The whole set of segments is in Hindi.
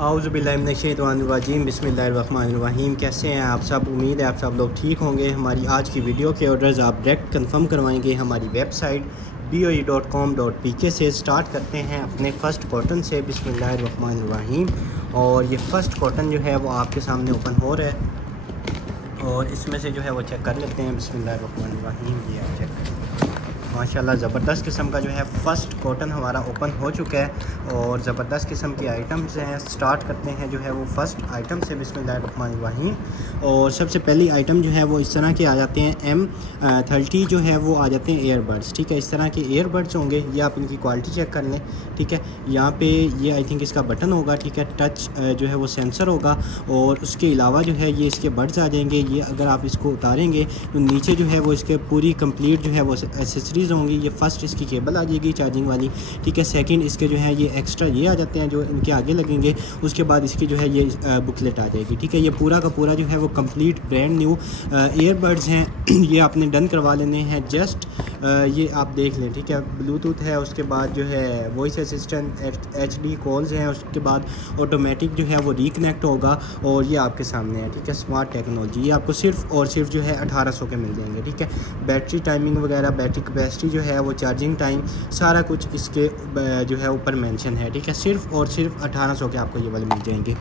आऊज़ुबिल्लाहिमिनश्शैतानिर्रजीम बिस्मिल्लाहिर्रहमानिर्रहीम। कैसे हैं आप सब? उम्मीद है आप सब लोग ठीक होंगे। हमारी आज की वीडियो के ऑर्डर्स आप डायरेक्ट कंफर्म करवाएंगे हमारी वेबसाइट boe.com.pk से। स्टार्ट करते हैं अपने फ़र्स्ट कॉटन से। बिस्मिल्लाहिर्रहमानिर्रहीम। और ये फ़र्स्ट कॉटन जो है वो आपके सामने ओपन हो रहा है और इसमें से जो है वो चेक कर लेते हैं। बिस्मिल्लाहिर्रहमानिर्रहीम। ये आप चेक करें, माशाल्लाह ज़बरदस्त किस्म का जो है फ़र्स्ट कॉटन हमारा ओपन हो चुका है और ज़बरदस्त किस्म की आइटम्स हैं। स्टार्ट करते हैं जो है वो फ़र्स्ट आइटम से। बिस्मिल्लाहिर्रहमानिर्रहीम। और सबसे पहली आइटम जो है वो इस तरह के आ जाते हैं M30 जो है वो आ जाते हैं ईयरबड्स। ठीक है, इस तरह के ईयरबड्स होंगे। ये आप इनकी क्वालिटी चेक कर लें। ठीक है, यहाँ पे ये आई थिंक इसका बटन होगा। ठीक है, टच जो है वो सेंसर होगा और उसके अलावा जो है ये इसके बड्स आ जाएंगे। ये अगर आप इसको उतारेंगे तो नीचे जो है वो इसके पूरी कंप्लीट जो है वो एसेसरीज़ होंगी। ये फर्स्ट इसकी केबल आ जाएगी चार्जिंग वाली। ठीक है, सेकंड इसके जो है ये एक्स्ट्रा ये आ जाते हैं जो इनके आगे लगेंगे। उसके बाद इसकी जो है ये बुकलेट आ जाएगी। ठीक है, ये पूरा का पूरा जो है वो कंप्लीट ब्रांड न्यू ईयरबड्स हैं। ये आपने डन करवा लेने हैं। जस्ट ये आप देख लें। ठीक है, ब्लूटूथ है, उसके बाद जो है वॉइस असिस्टेंट HD कॉल्स हैं, उसके बाद ऑटोमेटिक जो है वो रिकनेक्ट होगा और ये आपके सामने है। ठीक है, स्मार्ट टेक्नोलॉजी। ये आपको सिर्फ और सिर्फ जो है 1800 के मिल जाएंगे। ठीक है, बैटरी टाइमिंग वगैरह, बैटरी कैपेसिटी जो है वो, चार्जिंग टाइम, सारा कुछ इसके जो है ऊपर मेंशन है। ठीक है, सिर्फ और सिर्फ 1800 के आपको ये वाले मिल जाएंगे।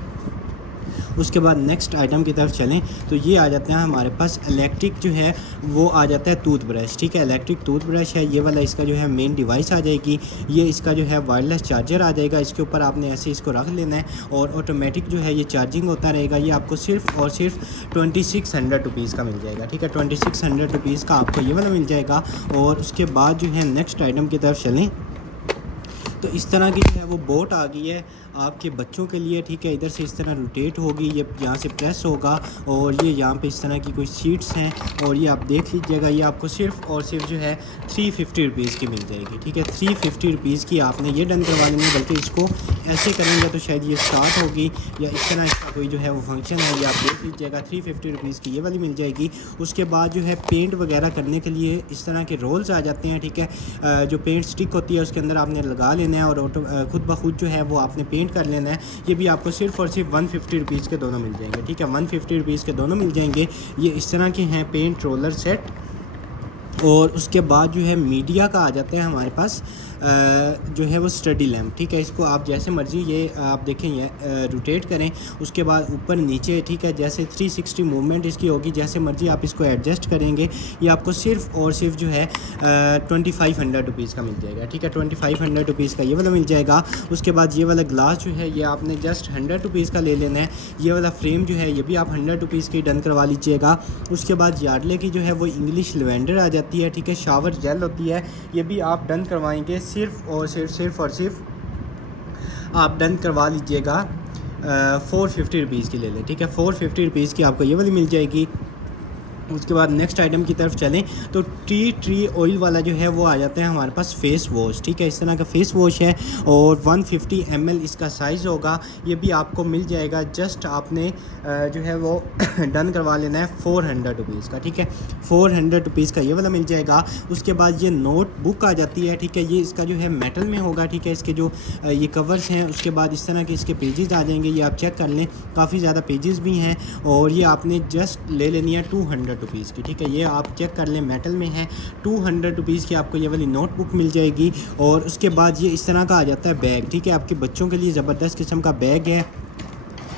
उसके बाद नेक्स्ट आइटम की तरफ चलें तो ये आ जाते हैं हमारे पास इलेक्ट्रिक जो है वो आ जाता है टूथब्रश। ठीक है, इलेक्ट्रिक टूथब्रश है ये वाला। इसका जो है मेन डिवाइस आ जाएगी। ये इसका जो है वायरलेस चार्जर आ जाएगा। इसके ऊपर आपने ऐसे इसको रख लेना है और ऑटोमेटिक जो है ये चार्जिंग होता रहेगा। ये आपको सिर्फ और सिर्फ 2600 रुपीज़ का मिल जाएगा। ठीक है, 2600 रुपीज़ का आपको ये वाला मिल जाएगा। और उसके बाद जो है नेक्स्ट आइटम की तरफ चलें तो इस तरह की जो है वो बोट आ गई है आपके बच्चों के लिए। ठीक है, इधर से इस तरह रोटेट होगी, ये यहाँ से प्रेस होगा और ये यहाँ पे इस तरह की कोई सीट्स हैं और ये आप देख लीजिएगा। ये आपको सिर्फ और सिर्फ जो है 350 रुपीज़ की मिल जाएगी। ठीक है, 350 रुपीज़ की आपने ये डन करवा लेंगे। बल्कि इसको ऐसे करेंगे तो शायद ये स्टार्ट होगी या इस तरह इसका कोई जो है वो फंक्शन है। ये आप देख लीजिएगा, 350 रुपीज़ की ये वाली मिल जाएगी। उसके बाद जो है पेंट वगैरह करने के लिए इस तरह के रोल्स आ जाते हैं। ठीक है, जो पेंट स्टिक होती है उसके अंदर आपने लगा लेना है और खुद ब खुद जो है वो आपने पेंट कर लेना है। ये भी आपको सिर्फ और सिर्फ 150 रुपीज़ के दोनों मिल जाएंगे। ठीक है, 150 रुपीज़ के दोनों मिल जाएंगे। ये इस तरह के हैं पेंट रोलर सेट। और उसके बाद जो है मीडिया का आ जाते हैं हमारे पास जो है वो स्टडी लैम्प। ठीक है, इसको आप जैसे मर्ज़ी ये आप देखें ये रोटेट करें, उसके बाद ऊपर नीचे। ठीक है, जैसे 360 मूवमेंट इसकी होगी, जैसे मर्ज़ी आप इसको एडजस्ट करेंगे। ये आपको सिर्फ और सिर्फ जो है 2500 रुपीज़ का मिल जाएगा। ठीक है, 2500 रुपीज़ का ये वाला मिल जाएगा। उसके बाद ये वाला ग्लास जो है ये आपने जस्ट 100 रुपीज़ का ले लेना है। ये वाला फ्रेम जो है ये भी आप 100 रुपीज़ की डन करवा लीजिएगा। उसके बाद यार्डले की जो है वो इंग्लिश लेवेंडर आ जाती है। ठीक है, शावर जेल होती है, ये भी आप डन करवाएंगे सिर्फ और सिर्फ आप डन करवा लीजिएगा 450 रुपीज़ की ले लें। ठीक है, 450 रुपीज़ की आपको ये वाली मिल जाएगी। उसके बाद नेक्स्ट आइटम की तरफ चलें तो ट्री ऑयल वाला जो है वो आ जाता है हमारे पास फेस वॉश। ठीक है, इस तरह का फेस वॉश है और 150 ml इसका साइज़ होगा। ये भी आपको मिल जाएगा। जस्ट आपने जो है वो डन करवा लेना है 400 रुपीज़ का। ठीक है, 400 रुपीज़ का ये वाला मिल जाएगा। उसके बाद ये नोट बुक आ जाती है। ठीक है, ये इसका जो है मेटल में होगा। ठीक है, इसके जो ये कवर्स हैं उसके बाद इस तरह के इसके पेजेस आ जाएंगे। ये आप चेक कर लें, काफ़ी ज़्यादा पेजेस भी हैं और ये आपने जस्ट ले लेनी है 200 रुपीज़ की। ठीक है, ये आप चेक कर लें, मेटल में है। 200 रुपीज़ की आपको ये वाली नोटबुक मिल जाएगी। और उसके बाद ये इस तरह का आ जाता है बैग। ठीक है, आपके बच्चों के लिए ज़बरदस्त किस्म का बैग है।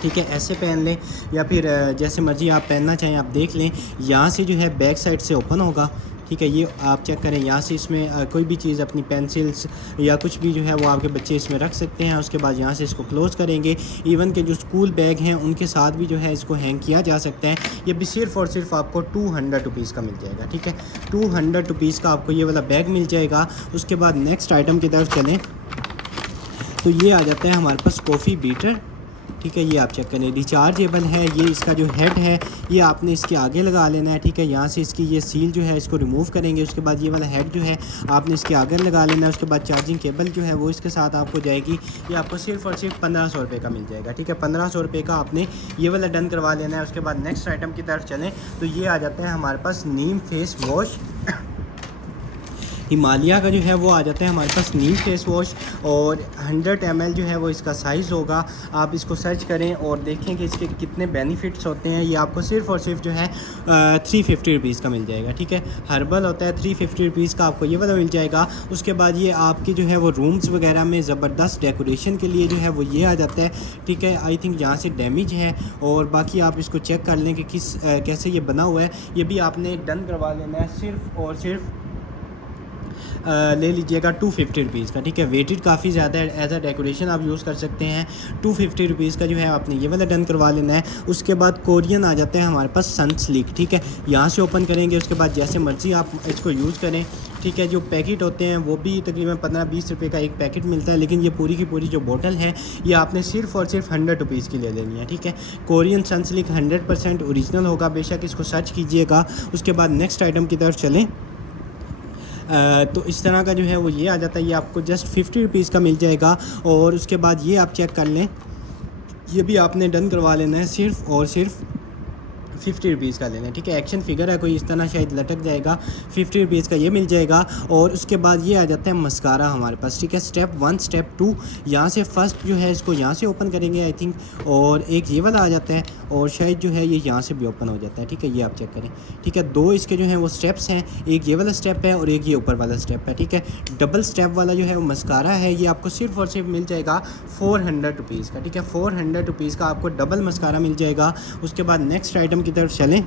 ठीक है, ऐसे पहन लें या फिर जैसे मर्ज़ी आप पहनना चाहें आप देख लें। यहाँ से जो है बैक साइड से ओपन होगा। ठीक है, ये आप चेक करें, यहाँ से इसमें कोई भी चीज़ अपनी पेंसिल्स या कुछ भी जो है वो आपके बच्चे इसमें रख सकते हैं। उसके बाद यहाँ से इसको क्लोज़ करेंगे। इवन के जो स्कूल बैग हैं उनके साथ भी जो है इसको हैंग किया जा सकता है। ये भी सिर्फ और सिर्फ आपको 200 रुपीज़ का मिल जाएगा। ठीक है, 200 रुपीज़ का आपको ये वाला बैग मिल जाएगा। उसके बाद नेक्स्ट आइटम की तरफ चलें तो ये आ जाता है हमारे पास कॉफ़ी बीटर। ठीक है, ये आप चेक करें, रिचार्जेबल है। ये इसका जो हेड है ये आपने इसके आगे लगा लेना है। ठीक है, यहाँ से इसकी ये सील जो है इसको रिमूव करेंगे। उसके बाद ये वाला हेड जो है आपने इसके आगे लगा लेना है। उसके बाद चार्जिंग केबल जो है वो इसके साथ आपको जाएगी। ये आपको सिर्फ और सिर्फ 1500 रुपये का मिल जाएगा। ठीक है, 1500 रुपये का आपने ये वाला डन करवा लेना है। उसके बाद नेक्स्ट आइटम की तरफ चलें तो ये आ जाता है हमारे पास नीम फेस वॉश। हिमालय का जो है वो आ जाता है हमारे पास नीम फेस वॉश, और 100 ml जो है वो इसका साइज़ होगा। आप इसको सर्च करें और देखें कि इसके कितने बेनिफिट्स होते हैं। ये आपको सिर्फ़ और सिर्फ जो है 350 रुपीज़ का मिल जाएगा, ठीक है। हर्बल होता है, 350 रुपीज़ का आपको ये वाला मिल जाएगा। उसके बाद ये आपकी जो है वो रूम्स वगैरह में ज़बरदस्त डेकोरेशन के लिए जो है वो ये आ जाता है, ठीक है। आई थिंक यहाँ से डैमेज है, और बाकी आप इसको चेक कर लें कि कैसे ये बना हुआ है। ये भी आपने डन करवा लेना है, सिर्फ़ और सिर्फ ले लीजिएगा 250 रुपीज़ का, ठीक है। वेटेड काफ़ी ज़्यादा है, एज अ डेकोरेशन आप यूज़ कर सकते हैं। 250 रुपीज़ का जो है आपने ये वाला डन करवा लेना है। उसके बाद कोरियन आ जाते हैं हमारे पास सनसिल्क, ठीक है। यहाँ से ओपन करेंगे, उसके बाद जैसे मर्ज़ी आप इसको यूज़ करें, ठीक है। जो पैकेट होते हैं वो भी तकरीबन 15-20 रुपये का एक पैकेट मिलता है, लेकिन ये पूरी की पूरी जो बोतल है ये आपने सिर्फ़ और सिर्फ 100 रुपीज़ की ले लेनी है, ठीक है। कोरियन सनसिल्क 100% ओरिजिनल होगा, बेशक इसको सर्च कीजिएगा। उसके बाद नेक्स्ट आइटम की तरफ चलें। तो इस तरह का जो है वो ये आ जाता है, ये आपको जस्ट 50 रुपीज़ का मिल जाएगा। और उसके बाद ये आप चेक कर लें, ये भी आपने डन करवा लेना है, सिर्फ़ और सिर्फ 50 रुपीज़ का लेना है, ठीक है। एक्शन फिगर है कोई इस तरह शायद लटक जाएगा, 50 रुपीज़ का ये मिल जाएगा। और उसके बाद ये आ जाता है मस्कारा हमारे पास, ठीक है। स्टेप 1 स्टेप 2 यहाँ से फर्स्ट जो है इसको यहाँ से ओपन करेंगे आई थिंक, और एक ये वाला आ जाता है, और शायद जो है ये यहाँ से भी ओपन हो जाता है, ठीक है। ये आप चेक करें, ठीक है। 2 इसके जो हैं वो स्टेप्स हैं, एक ये वाला स्टेप है और एक ये ऊपर वाला स्टेप है, ठीक है। डबल स्टेप वाला जो है वो मस्कारा है, ये आपको सिर्फ़ और सिर्फ मिल जाएगा 400 रुपीज़ का, ठीक है। 400 रुपीज़ का आपको डबल मस्कारा मिल जाएगा। उसके बाद नेक्स्ट आइटम की तरफ चलें।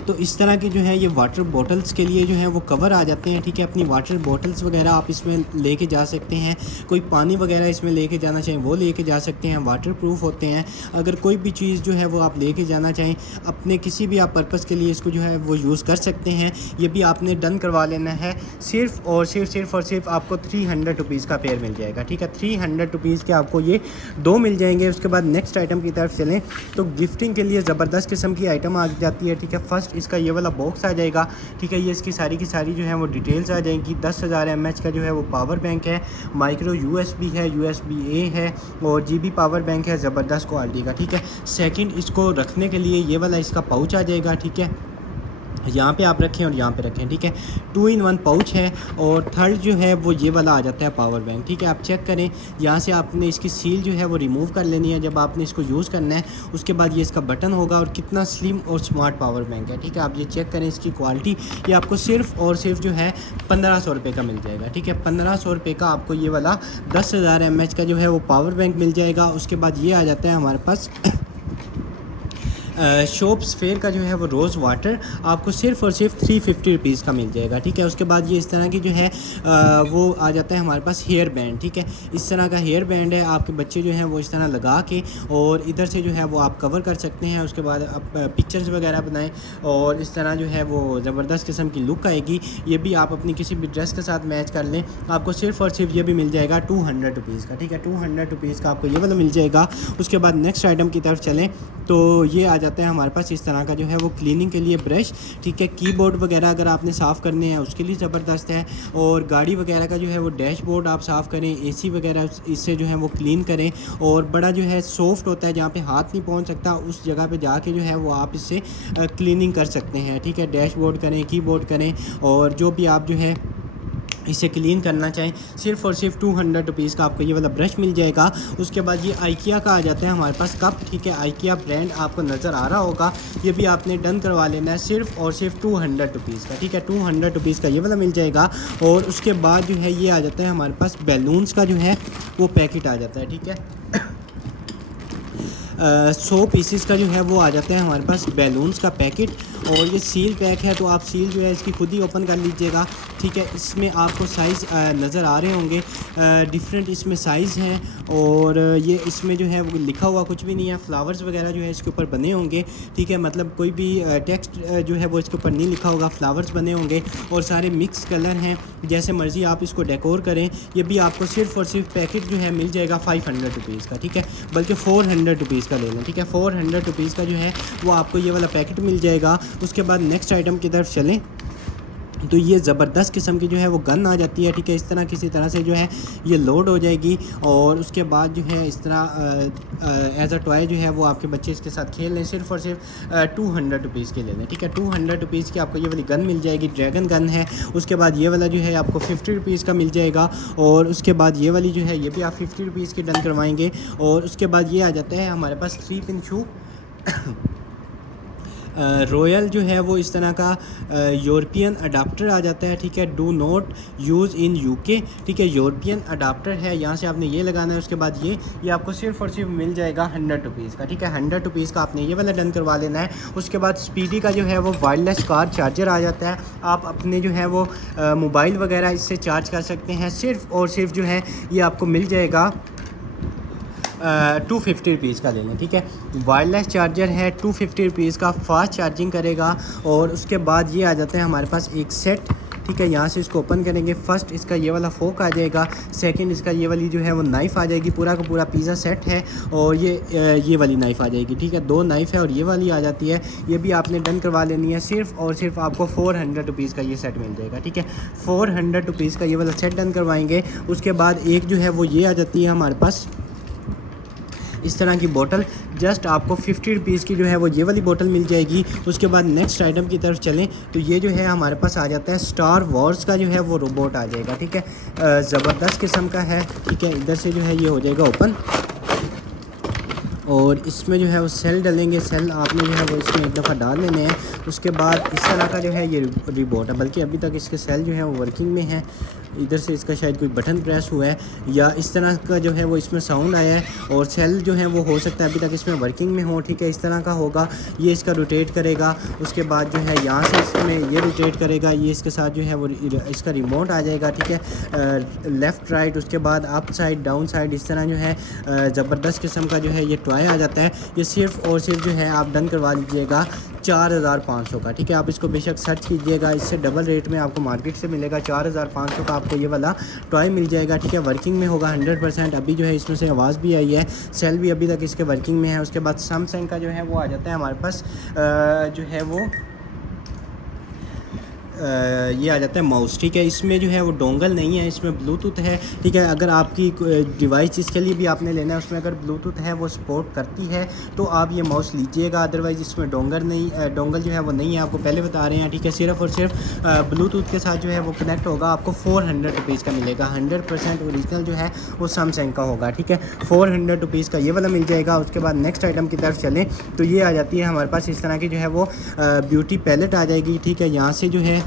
तो इस तरह के जो है ये वाटर बॉटल्स के लिए जो है वो कवर आ जाते हैं, ठीक है। अपनी वाटर बॉटल्स वगैरह आप इसमें लेके जा सकते हैं, कोई पानी वगैरह इसमें लेके जाना चाहें वो लेके जा सकते हैं, वाटर प्रूफ होते हैं। अगर कोई भी चीज़ जो है वो आप लेके जाना चाहें अपने किसी भी आप पर्पज़ के लिए इसको जो है वो यूज़ कर सकते हैं। ये भी आपने डन करवा लेना है, सिर्फ़ और सिर्फ आपको 300 रुपीज़ का पेयर मिल जाएगा, ठीक है। 300 रुपीज़ के आपको ये 2 मिल जाएंगे। उसके बाद नेक्स्ट आइटम की तरफ चलें तो गिफ्टिंग के लिए ज़बरदस्त किस्म की आइटम आ जाती है, ठीक है। फर्स्ट इसका ये वाला बॉक्स आ जाएगा, ठीक है। ये इसकी सारी की सारी जो है वो डिटेल्स आ जाएंगी। 10,000 mAh का जो है वो पावर बैंक है, माइक्रो USB है, USB-A है, और GB पावर बैंक है, ज़बरदस्त क्वालिटी का, ठीक है। सेकंड इसको रखने के लिए ये वाला इसका पाउच आ जाएगा, ठीक है। यहाँ पे आप रखें और यहाँ पे रखें, ठीक है। 2 in 1 पाउच है। और थर्ड जो है वो ये वाला आ जाता है पावर बैंक, ठीक है। आप चेक करें, यहाँ से आपने इसकी सील जो है वो रिमूव कर लेनी है जब आपने इसको यूज़ करना है। उसके बाद ये इसका बटन होगा, और कितना स्लिम और स्मार्ट पावर बैंक है, ठीक है। आप ये चेक करें इसकी क्वालिटी, ये आपको सिर्फ़ और सिर्फ जो है 1500 रुपये का मिल जाएगा, ठीक है। 1500 रुपये का आपको ये वाला 10,000 mAh का जो है वो पावर बैंक मिल जाएगा। उसके बाद ये आ जाता है हमारे पास शॉप्स फेयर का जो है वो रोज़ वाटर, आपको सिर्फ़ और सिर्फ 350 रुपीज़ का मिल जाएगा, ठीक है। उसके बाद ये इस तरह की जो है वो आ जाता है हमारे पास हेयर बैंड, ठीक है। इस तरह का हेयर बैंड है, आपके बच्चे जो हैं वो इस तरह लगा के और इधर से जो है वो आप कवर कर सकते हैं। उसके बाद आप पिक्चर्स वगैरह बनाएं, और इस तरह जो है वो ज़बरदस्त किस्म की लुक आएगी। ये भी आप अपनी किसी भी ड्रेस के साथ मैच कर लें, आपको सिर्फ़ और सिर्फ ये भी मिल जाएगा 200 रुपीज़ का, ठीक है। 200 रुपीज़ का आपको ये वाला मिल जाएगा। उसके बाद नेक्स्ट आइटम की तरफ चलें तो ये आ जाता है हमारे पास इस तरह का जो है वो क्लीनिंग के लिए ब्रश, ठीक है। कीबोर्ड वगैरह अगर आपने साफ़ करने हैं उसके लिए ज़बरदस्त है। और गाड़ी वगैरह का जो है वो डैशबोर्ड आप साफ़ करें, AC वगैरह इससे जो है वो क्लीन करें। और बड़ा जो है सॉफ्ट होता है, जहाँ पे हाथ नहीं पहुँच सकता उस जगह पे जाके जो है वो आप इससे क्लीनिंग कर सकते हैं, ठीक है। डैशबोर्ड करें, कीबोर्ड करें, और जो भी आप जो है इसे क्लीन करना चाहें, सिर्फ़ और सिर्फ 200 रुपीज़ का आपको ये वाला ब्रश मिल जाएगा। उसके बाद ये आइकिया का आ जाता है हमारे पास कप, ठीक है। आइकिया ब्रांड आपको नज़र आ रहा होगा, ये भी आपने डन करवा लेना है, सिर्फ़ और सिर्फ 200 रुपीज़ का, ठीक है। 200 रुपीज़ का ये वाला मिल जाएगा। और उसके बाद जो है ये आ जाता है हमारे पास बैलून्स का जो है वो पैकेट आ जाता है, ठीक है। 100 पीसेस का जो है वो आ जाता है हमारे पास बैलून्स का पैकेट। और ये सील पैक है, तो आप सील जो है इसकी खुद ही ओपन कर लीजिएगा, ठीक है। इसमें आपको साइज़ नज़र आ रहे होंगे, डिफरेंट इसमें साइज़ हैं। और ये इसमें जो है वो लिखा हुआ कुछ भी नहीं है, फ्लावर्स वगैरह जो है इसके ऊपर बने होंगे, ठीक है। मतलब कोई भी टेक्स्ट जो है वो इसके ऊपर नहीं लिखा होगा, फ्लावर्स बने होंगे, और सारे मिक्स कलर हैं, जैसे मर्ज़ी आप इसको डेकोर करें। ये भी आपको सिर्फ़ और सिर्फ पैकेट जो है मिल जाएगा 500 रुपीज़ का, ठीक है। बल्कि 400 रुपीज़ का ले लें, ठीक है। 400 रुपीज़ का जो है वो आपको ये वाला पैकेट मिल जाएगा। उसके बाद नेक्स्ट आइटम की तरफ चलें तो ये ज़बरदस्त किस्म की जो है वो गन आ जाती है, ठीक है। इस तरह किसी तरह से जो है ये लोड हो जाएगी और उसके बाद जो है इस तरह एज अ टॉय जो है वो आपके बच्चे इसके साथ खेल लें। सिर्फ़ और सिर्फ 200 रुपीज़ के ले लें, ठीक है। 200 रुपीज़ की आपको ये वाली गन मिल जाएगी, ड्रैगन गन है। उसके बाद ये वाला जो है आपको 50 रुपीज़ का मिल जाएगा और उसके बाद ये वाली जो है ये भी आप 50 रुपीज़ की डन करवाएंगे। और उसके बाद ये आ जाता है हमारे पास 3 पिन शू रॉयल जो है वो इस तरह का यूरोपियन अडाप्टर आ जाता है, ठीक है। Do not use in UK, ठीक है। यूरोपियन अडाप्टर है, यहाँ से आपने ये लगाना है। उसके बाद ये आपको सिर्फ़ और सिर्फ मिल जाएगा 100 रुपीज़ का, ठीक है। 100 रुपीज़ का आपने ये वाला डन करवा लेना है। उसके बाद स्पीडी का जो है वो वायरलेस कार चार्जर आ जाता है। आप अपने जो है वो मोबाइल वगैरह इससे चार्ज कर सकते हैं। सिर्फ़ और सिर्फ जो है ये आपको मिल जाएगा 250 रुपीज़ का ले लें, ठीक है। वायरलेस चार्जर है 250 रुपीज़ का, फास्ट चार्जिंग करेगा। और उसके बाद ये आ जाता है हमारे पास एक सेट, ठीक है। यहाँ से इसको ओपन करेंगे, फर्स्ट इसका ये वाला फोक आ जाएगा, सेकंड इसका ये वाली जो है वो नाइफ़ आ जाएगी। पूरा का पूरा पिज़्ज़ा सेट है और ये वाली नाइफ़ आ जाएगी, ठीक है। 2 नाइफ़ है और ये वाली आ जाती है। ये भी आपने डन करवा लेनी है। सिर्फ़ और सिर्फ आपको 400 रुपीज़ का ये सेट मिल जाएगा, ठीक है। 400 रुपीज़ का ये वाला सेट डन करवाएंगे। उसके बाद एक जो है वो ये आ जाती है हमारे पास इस तरह की बोतल, जस्ट आपको 50 रुपीज़ की जो है वो ये वाली बोतल मिल जाएगी। उसके बाद नेक्स्ट आइटम की तरफ चलें तो ये जो है हमारे पास आ जाता है स्टार वॉर्स का जो है वो रोबोट आ जाएगा, ठीक है। ज़बरदस्त किस्म का है, ठीक है। इधर से जो है ये हो जाएगा ओपन और इसमें जो है वो सेल डलेंगे। सेल आपने जो है वो इसमें एक दफ़ा डाल लेने हैं। उसके बाद इस तरह का जो है ये रिबोट है, बल्कि अभी तक इसके सेल जो है वो वर्किंग में है। इधर से इसका शायद कोई बटन प्रेस हुआ है या इस तरह का जो है वो इसमें साउंड आया है। और सेल जो है वो हो सकता है अभी तक इसमें वर्किंग में हो, ठीक है। इस तरह का होगा, ये इसका रोटेट करेगा। उसके बाद जो है यहाँ से इसमें ये रोटेट करेगा, ये इसके साथ जो है वो इसका रिमोट आ जाएगा, ठीक है। लेफ़्ट राइट, उसके बाद अप साइड डाउन साइड, इस तरह जो है ज़बरदस्त किस्म का जो है ये टॉय आ जाता है। ये सिर्फ़ और सिर्फ जो है आप डन करवा लीजिएगा 4500 का, ठीक है। आप इसको बेशक सर्च कीजिएगा, इससे डबल रेट में आपको मार्केट से मिलेगा। 4500 का आपको ये वाला टॉय मिल जाएगा, ठीक है। वर्किंग में होगा 100%। अभी जो है इसमें से आवाज़ भी आई है, सेल भी अभी तक इसके वर्किंग में है। उसके बाद सैमसंग का जो है वो आ जाता है हमारे पास जो है वो ये आ जाता है माउस, ठीक है। इसमें जो है वो डोंगल नहीं है, इसमें ब्लूटूथ है, ठीक है। अगर आपकी डिवाइस इसके लिए भी आपने लेना है, उसमें अगर ब्लूटूथ है वो सपोर्ट करती है तो आप ये माउस लीजिएगा। अदरवाइज़ इसमें डोंगल जो है वो नहीं है, आपको पहले बता रहे हैं, ठीक है। सिर्फ़ और सिर्फ ब्लूटूथ के साथ जो है वो कनेक्ट होगा। आपको 400 रुपीज़ का मिलेगा। 100% ओरिजिनल जो है वो सैमसंग का होगा, ठीक है। 400 रुपीज़ का ये वाला मिल जाएगा। उसके बाद नेक्स्ट आइटम की तरफ चलें तो ये आ जाती है हमारे पास इस तरह की जो है वो ब्यूटी पैलेट आ जाएगी, ठीक है। यहाँ से जो है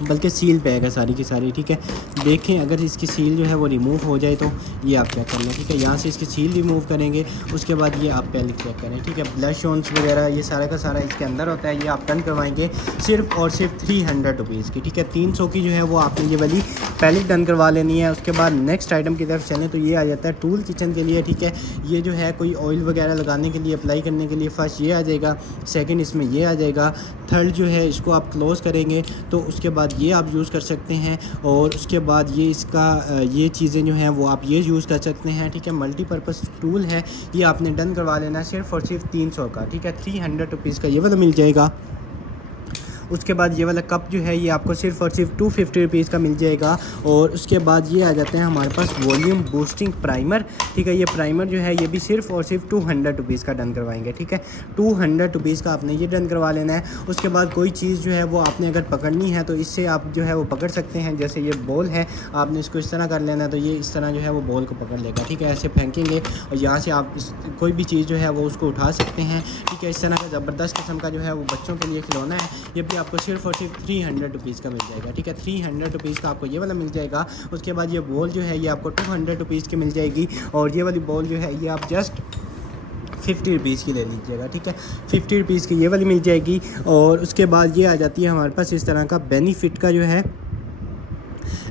बल्कि सील पैक है सारी की सारी, ठीक है। देखें अगर इसकी सील जो है वो रिमूव हो जाए तो ये आप चेक कर लें, ठीक है। यहाँ से इसकी सील रिमूव करेंगे, उसके बाद ये आप पहले चेक करें, ठीक है। ब्लश ऑन्स वगैरह ये सारा का सारा इसके अंदर होता है। ये आप डन करवाएंगे सिर्फ और सिर्फ 300 रुपीज़ की, ठीक है। 300 की जो है वो आपने ये वाली पैलेट डन करवा लेनी है। उसके बाद नेक्स्ट आइटम की तरफ चलें तो ये आ जाता है टूल किचन के लिए, ठीक है। ये जो है कोई ऑयल वगैरह लगाने के लिए, अप्लाई करने के लिए फर्स्ट ये आ जाएगा, सेकेंड इसमें ये आ जाएगा, थर्ड जो है इसको आप क्लोज़ करेंगे तो उसके बाद ये आप यूज़ कर सकते हैं। और उसके बाद ये इसका ये चीज़ें जो हैं वो आप ये यूज़ कर सकते हैं, ठीक है। मल्टीपर्पज़ टूल है, ये आपने डन करवा लेना सिर्फ़ और सिर्फ 300 का, ठीक है। 300 रुपीज़ का ये वाला मिल जाएगा। उसके बाद ये वाला कप जो है ये आपको सिर्फ़ और सिर्फ 250 रुपीज़ का मिल जाएगा। और उसके बाद ये आ जाते हैं हमारे पास वॉल्यूम बूस्टिंग प्राइमर, ठीक है। ये प्राइमर जो है ये भी सिर्फ़ और सिर्फ 200 रुपीज़ का डन करवाएंगे, ठीक है। 200 रुपीज़ का आपने ये डन करवा लेना है। उसके बाद कोई चीज़ जो है वो आपने अगर पकड़नी है तो इससे आप जो है वो पकड़ सकते हैं। जैसे ये बॉल है, आपने इसको इस तरह कर लेना है तो ये इस तरह जो है वो बॉल को पकड़ लेगा, ठीक है। ऐसे फेंकेंगे और यहाँ से आप कोई भी चीज़ जो है वो उसको उठा सकते हैं, ठीक है। इस तरह का ज़बरदस्त किस्म का जो है वो बच्चों के लिए खिलौना है। ये भी आपको सिर्फ़ और सिर्फ 300 रुपीज़ का मिल जाएगा, ठीक है। 300 रुपीज़ का आपको ये वाला मिल जाएगा। उसके बाद ये बॉल जो है ये आपको 200 रुपीज़ की मिल जाएगी। और ये वाली बॉल जो है ये आप जस्ट 50 रुपीज़ की ले लीजिएगा, ठीक है। 50 रुपीज़ की ये वाली मिल जाएगी। और उसके बाद ये आ जाती है हमारे पास इस तरह का बेनिफिट का जो है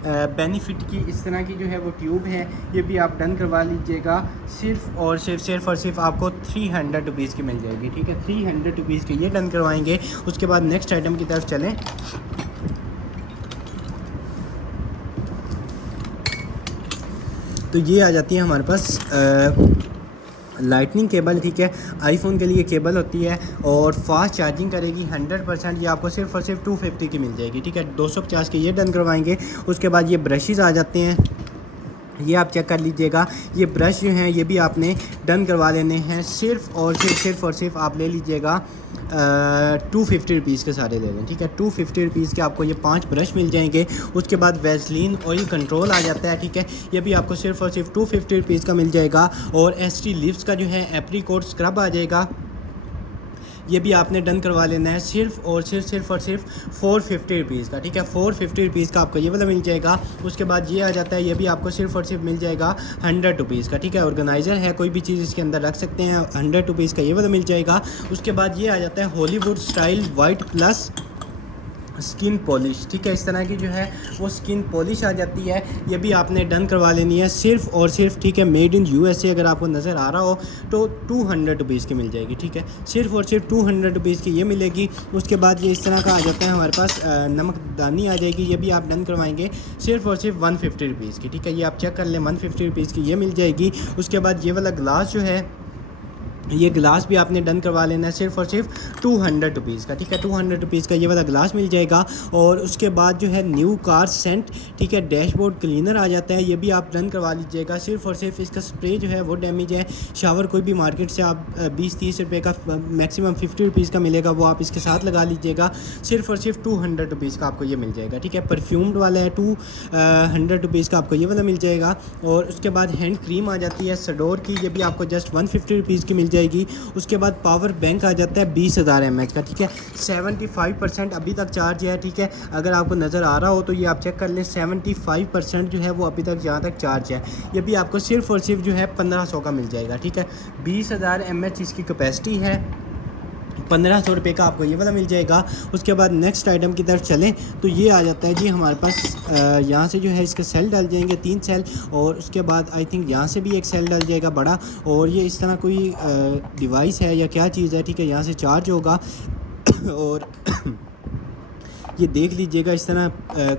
बेनिफिट की इस तरह की जो है वो ट्यूब है, ये भी आप डन करवा लीजिएगा। सिर्फ़ और सिर्फ आपको 300 रुपीज़ की मिल जाएगी, ठीक है। 300 रुपीज़ की ये डन करवाएंगे। उसके बाद नेक्स्ट आइटम की तरफ चलें तो ये आ जाती है हमारे पास लाइटनिंग केबल, ठीक है, आईफोन के लिए केबल होती है और फास्ट चार्जिंग करेगी 100%। ये आपको सिर्फ और सिर्फ 250 की मिल जाएगी, ठीक है। 250 के ये डन करवाएंगे। उसके बाद ये ब्रशेज़ आ जाते हैं, ये आप चेक कर लीजिएगा। ये ब्रश जो हैं ये भी आपने डन करवा लेने हैं। सिर्फ आप ले लीजिएगा 250 रुपीज़ के सारे ले लें, ठीक है। 250 रुपीज़ के आपको ये 5 ब्रश मिल जाएंगे। उसके बाद वैसलीन ऑयल कंट्रोल आ जाता है, ठीक है। ये भी आपको सिर्फ और सिर्फ 250 रुपीज़ का मिल जाएगा। और एसटी लिप्स का जो है एप्रीकोट स्क्रब आ जाएगा, ये भी आपने डन करवा लेना है सिर्फ 450 रुपीज़ का, ठीक है। 450 रुपीज़ का आपको ये वाला मिल जाएगा। उसके बाद ये आ जाता है, ये भी आपको सिर्फ और सिर्फ मिल जाएगा 100 रुपीज़ का, ठीक है। ऑर्गेनाइज़र है, कोई भी चीज़ इसके अंदर रख सकते हैं, 100 रुपीज़ का ये वाला मिल जाएगा। उसके बाद ये आ जाता है Hollywood style white plus skin polish, ठीक है। इस तरह की जो है वो स्किन पॉलिश आ जाती है, ये भी आपने डन करवा लेनी है सिर्फ और सिर्फ, ठीक है। मेड इन यूएसए अगर आपको नज़र आ रहा हो तो 200 रुपीज़ की मिल जाएगी, ठीक है। सिर्फ और सिर्फ 200 रुपीज़ की ये मिलेगी। उसके बाद ये इस तरह का आ जाता है हमारे पास नमकदानी आ जाएगी, ये भी आप डन करवाएंगे सिर्फ और सिर्फ 150 रुपीज़ की, ठीक है। ये आप चेक कर लें, 150 रुपीज़ की ये मिल जाएगी। उसके बाद ये वाला ग्लास जो है, ये गिलास भी आपने डन करवा लेना है सिर्फ और सिर्फ 200 रुपीज़ का, ठीक है। 200 रुपीज़ का ये वाला गिलास मिल जाएगा। और उसके बाद जो है न्यू कार सेंट, ठीक है, डैशबोर्ड क्लीनर आ जाता है, ये भी आप डन करवा लीजिएगा सिर्फ और सिर्फ। इसका स्प्रे जो है वो डैमेज है, शावर कोई भी मार्केट से आप 20-30 रुपये का, मैक्सिमम 50 रुपीज़ का मिलेगा, वो आप इसके साथ लगा लीजिएगा। सिर्फ और सिर्फ 200 रुपीज़ का आपको ये मिल जाएगा, ठीक है। परफ्यूम्ड वाला है, 200 रुपीज़ का आपको ये वाला मिल जाएगा। और उसके बाद हैंड क्रीम आ जाती है सडोर की, ये भी आपको जस्ट 150 रुपीज़ की मिल जाएगी। उसके बाद पावर बैंक आ जाता है 20,000 mAh का, ठीक है। 75% अभी तक चार्ज है, ठीक है। अगर आपको नज़र आ रहा हो तो ये आप चेक कर लें, 75% जो है वो अभी तक जहाँ तक चार्ज है। ये भी आपको सिर्फ और सिर्फ जो है 1500 का मिल जाएगा, ठीक है। 20,000 mAh इसकी कैपेसिटी है, 1500 रुपये का आपको ये वाला मिल जाएगा। उसके बाद नेक्स्ट आइटम की तरफ चलें तो ये आ जाता है जी हमारे पास, यहाँ से जो है इसके सेल डल जाएंगे 3 सेल, और उसके बाद आई थिंक यहाँ से भी एक सेल डल जाएगा बड़ा। और ये इस तरह कोई डिवाइस है या क्या चीज़ है, ठीक है, यहाँ से चार्ज होगा। और ये देख लीजिएगा इस तरह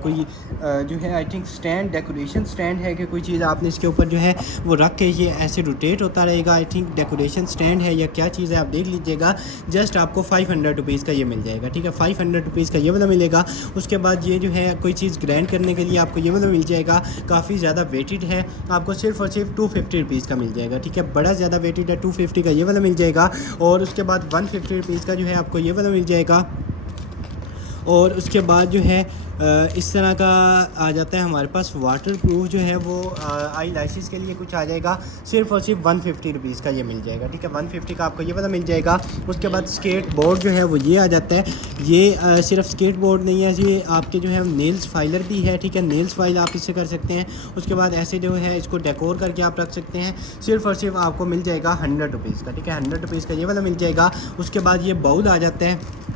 कोई जो है I think stand, decoration stand है कि कोई चीज़ आपने इसके ऊपर जो है वो रख के ये ऐसे रोटेट होता रहेगा। आई थिंक डेकोरेशन स्टैंड है या क्या चीज़ है, आप देख लीजिएगा। जस्ट आपको 500 रुपीज़ का ये मिल जाएगा, ठीक है। 500 रुपीज़ का ये वाला मिलेगा। उसके बाद ये जो है कोई चीज़ ग्राइंड करने के लिए आपको ये वाला मिल जाएगा, काफ़ी ज़्यादा वेटेड है, आपको सिर्फ और सिर्फ 250 रुपीज़ का मिल जाएगा, ठीक है। बड़ा ज़्यादा वेटेड है, 250 का ये वाला मिल जाएगा। और उसके बाद 150 रुपीज़ का जो है आपको ये वाला मिल जाएगा। और उसके बाद जो है इस तरह का आ जाता है हमारे पास वाटर प्रूफ जो है वो आई लैशेज़ के लिए कुछ आ जाएगा, सिर्फ और सिर्फ 150 रुपीज़ का ये मिल जाएगा, ठीक है। 150 का आपको ये वाला मिल जाएगा। उसके बाद स्केट बोर्ड जो है वो ये आ जाता है। ये सिर्फ स्केट बोर्ड नहीं है, ये आपके जो है नेल्स फाइलर भी है, ठीक है। नेल्स फाइल आप इससे कर सकते हैं। उसके बाद ऐसे जो है इसको डेकोर करके आप रख सकते हैं। सिर्फ और सिर्फ आपको मिल जाएगा 100 रुपीज़ का, ठीक है। 100 रुपीज़ का ये वाला मिल जाएगा। उसके बाद ये बाउल आ जाता है,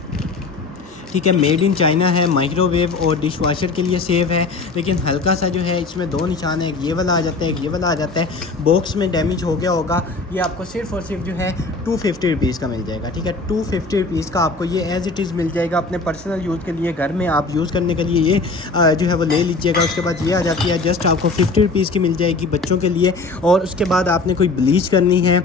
ठीक है, मेड इन चाइना है, माइक्रोवेव और डिश वाशर के लिए सेफ है, लेकिन हल्का सा जो है इसमें 2 निशान है, एक ये वाला आ जाता है, एक ये वाला आ जाता है। बॉक्स में डैमेज हो गया होगा। ये आपको सिर्फ और सिर्फ जो है 250 रुपीज़ का मिल जाएगा, ठीक है। 250 रुपीज़ का आपको ये एज़ इट इज़ मिल जाएगा। अपने पर्सनल यूज़ के लिए, घर में आप यूज़ करने के लिए ये जो है वो ले लीजिएगा। उसके बाद ये आ जाती है, जस्ट आपको 50 रुपीज़ की मिल जाएगी बच्चों के लिए। और उसके बाद आपने कोई ब्लीच करनी है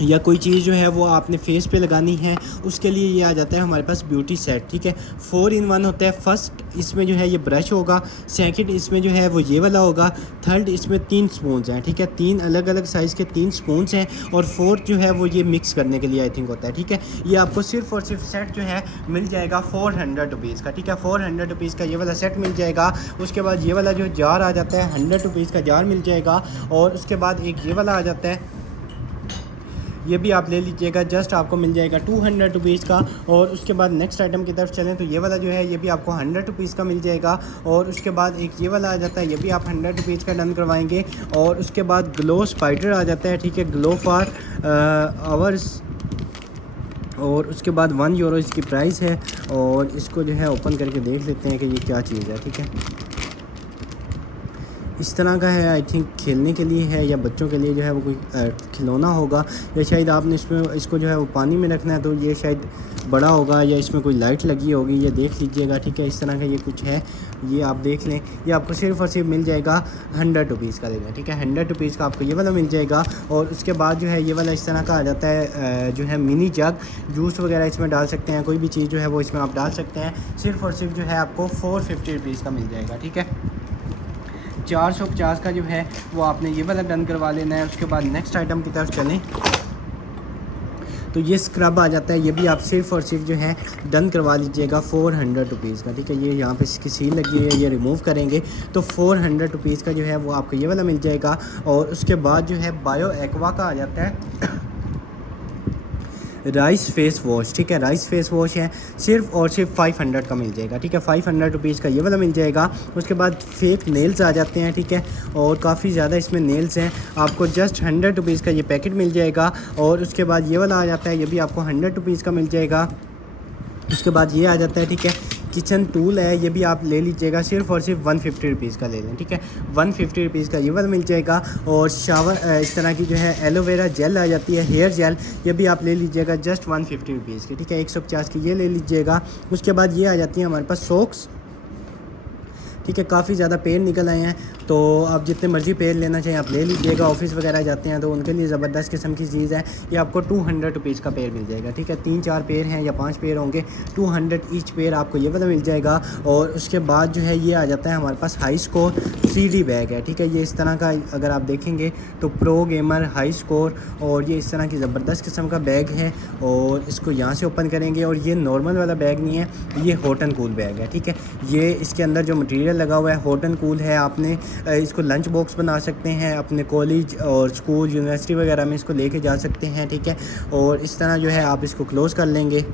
या कोई चीज़ जो है वो आपने फेस पे लगानी है, उसके लिए ये आ जाता है हमारे पास ब्यूटी सेट, ठीक है। 4 in 1 होता है। फर्स्ट इसमें जो है ये ब्रश होगा, सेकंड इसमें जो है वो ये वाला होगा, थर्ड इसमें 3 स्पून्स हैं, ठीक है। 3 अलग अलग साइज़ के 3 स्पून्स हैं, और फोर्थ जो है वो ये मिक्स करने के लिए आई थिंक होता है, ठीक है। ये आपको सिर्फ और सिर्फ सेट जो है मिल जाएगा 400 रुपीज़ का, ठीक है। 400 रुपीज़ का ये वाला सेट मिल जाएगा। उसके बाद ये वाला जो जार आ जाता है 100 रुपीज़ का जार मिल जाएगा। और उसके बाद एक ये वाला आ जाता है, ये भी आप ले लीजिएगा, जस्ट आपको मिल जाएगा 200 रुपीज़ का। और उसके बाद नेक्स्ट आइटम की तरफ चलें तो ये वाला जो है ये भी आपको 100 रुपीज़ का मिल जाएगा। और उसके बाद एक ये वाला आ जाता है, ये भी आप 100 रुपीज़ का डन करवाएंगे। और उसके बाद ग्लो स्पाइडर आ जाता है, ठीक है, ग्लो फॉर आवर्स। और उसके बाद 1 यूरो इसकी प्राइस है। और इसको जो है ओपन करके देख लेते हैं कि ये क्या चीज़ है, ठीक है। इस तरह का है, आई थिंक खेलने के लिए है या बच्चों के लिए जो है वो कोई खिलौना होगा, या शायद आपने इसमें इसको जो है वो पानी में रखना है, तो ये शायद बड़ा होगा या इसमें कोई लाइट लगी होगी, ये देख लीजिएगा, ठीक है। इस तरह का ये कुछ है, ये आप देख लें। ये आपको सिर्फ़ और सिर्फ मिल जाएगा 100 रुपीज़ का लेना, ठीक है। 100 रुपीज़ का आपको ये वाला मिल जाएगा। और उसके बाद जो है ये वाला इस तरह का आ जाता है जो है मिनी जग, जूस वगैरह इसमें डाल सकते हैं, कोई भी चीज़ जो है वो इसमें आप डाल सकते हैं। सिर्फ़ और सिर्फ जो है आपको 450 रुपीज़ का मिल जाएगा, ठीक है। 450 का जो है वो आपने ये वाला डन करवा लेना है। उसके बाद नेक्स्ट आइटम की तरफ चलें तो ये स्क्रब आ जाता है, ये भी आप सिर्फ़ और सिर्फ जो है डन करवा लीजिएगा 400 रुपीज़ का, ठीक है। ये यहाँ पे इसकी सील लगी है, ये रिमूव करेंगे तो 400 रुपीज़ का जो है वो आपको ये वाला मिल जाएगा। और उसके बाद जो है बायो एक्वा का आ जाता है राइस फेस वॉश, ठीक है। राइस फेस वॉश है, सिर्फ़ और सिर्फ 500 का मिल जाएगा, ठीक है। 500 रुपीज़ का ये वाला मिल जाएगा। उसके बाद फेक नेल्स आ जाते हैं, ठीक है, और काफ़ी ज़्यादा इसमें नेल्स हैं, आपको जस्ट 100 रुपीज़ का ये पैकेट मिल जाएगा। और उसके बाद ये वाला आ जाता है, ये भी आपको 100 रुपीज़ का मिल जाएगा। उसके बाद ये आ जाता है, ठीक है, किचन टूल है, ये भी आप ले लीजिएगा, सिर्फ़ और सिर्फ 150 रुपीज़ का ले लें, ठीक है। 150 रुपीज़ का ये वाला मिल जाएगा। और शावर इस तरह की जो है एलोवेरा जेल आ जाती है, हेयर जेल, ये भी आप ले लीजिएगा जस्ट 150 रुपीज़ की, ठीक है। 150 की ये ले लीजिएगा। उसके बाद ये आ जाती है हमारे पास सॉक्स, ठीक है। काफ़ी ज़्यादा पेड़ निकल आए हैं, तो आप जितने मर्ज़ी पेड़ लेना चाहिए आप ले लीजिएगा। ऑफिस वगैरह जाते हैं तो उनके लिए ज़बरदस्त किस्म की चीज़ है। ये आपको 200 रुपीज़ का पेड़ मिल जाएगा, ठीक है। 3-4 पेड़ हैं या 5 पेड़ होंगे, 200 ईच पेड़ आपको ये वाला मिल जाएगा। और उसके बाद जो है ये आ जाता है हमारे पास हाई स्कोर 3D बैग है, ठीक है। ये इस तरह का अगर आप देखेंगे तो प्रो गेमर हाई स्कोर, और ये इस तरह की ज़बरदस्त किस्म का बैग है। और इसको यहाँ से ओपन करेंगे और ये नॉर्मल वाला बैग नहीं है, ये हॉट एंड कूल बैग है, ठीक है। ये इसके अंदर जो मटेरियल लगा हुआ है हॉट एंड कूल है। आपने इसको लंच बॉक्स बना सकते हैं, अपने कॉलेज और स्कूल यूनिवर्सिटी वगैरह में इसको लेके जा सकते हैं, ठीक है। और इस तरह जो है आप इसको क्लोज़ कर लेंगे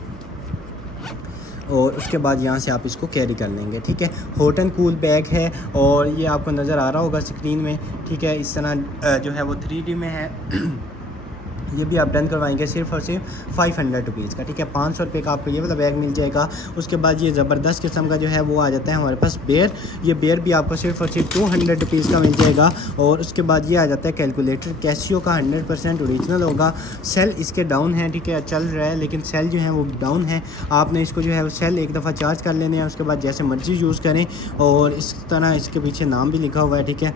और उसके बाद यहाँ से आप इसको कैरी कर लेंगे, ठीक है। हॉट एंड कूल बैग है और ये आपको नज़र आ रहा होगा स्क्रीन में, ठीक है। इस तरह जो है वो 3D में है। ये भी आप डन करवाएंगे सिर्फ़ और सिर्फ 500 रुपीज़ का, ठीक है। 500 रुपये का आपको ये वाला बैग मिल जाएगा। उसके बाद ये ज़बरदस्त किस्म का जो है वो आ जाता है हमारे पास बेयर, ये बेयर भी आपको सिर्फ़ और सिर्फ 200 रुपीज़ का मिल जाएगा। और उसके बाद ये आ जाता है कैलकुलेटर, कैसियो का 100% ओरिजिनल होगा। सेल इसके डाउन है, ठीक है, चल रहा है लेकिन सेल जो है वो डाउन है। आपने इसको जो है वो सेल एक दफ़ा चार्ज कर लेने हैं, उसके बाद जैसे मर्ज़ी यूज़ करें। और इस तरह इसके पीछे नाम भी लिखा हुआ है, ठीक है।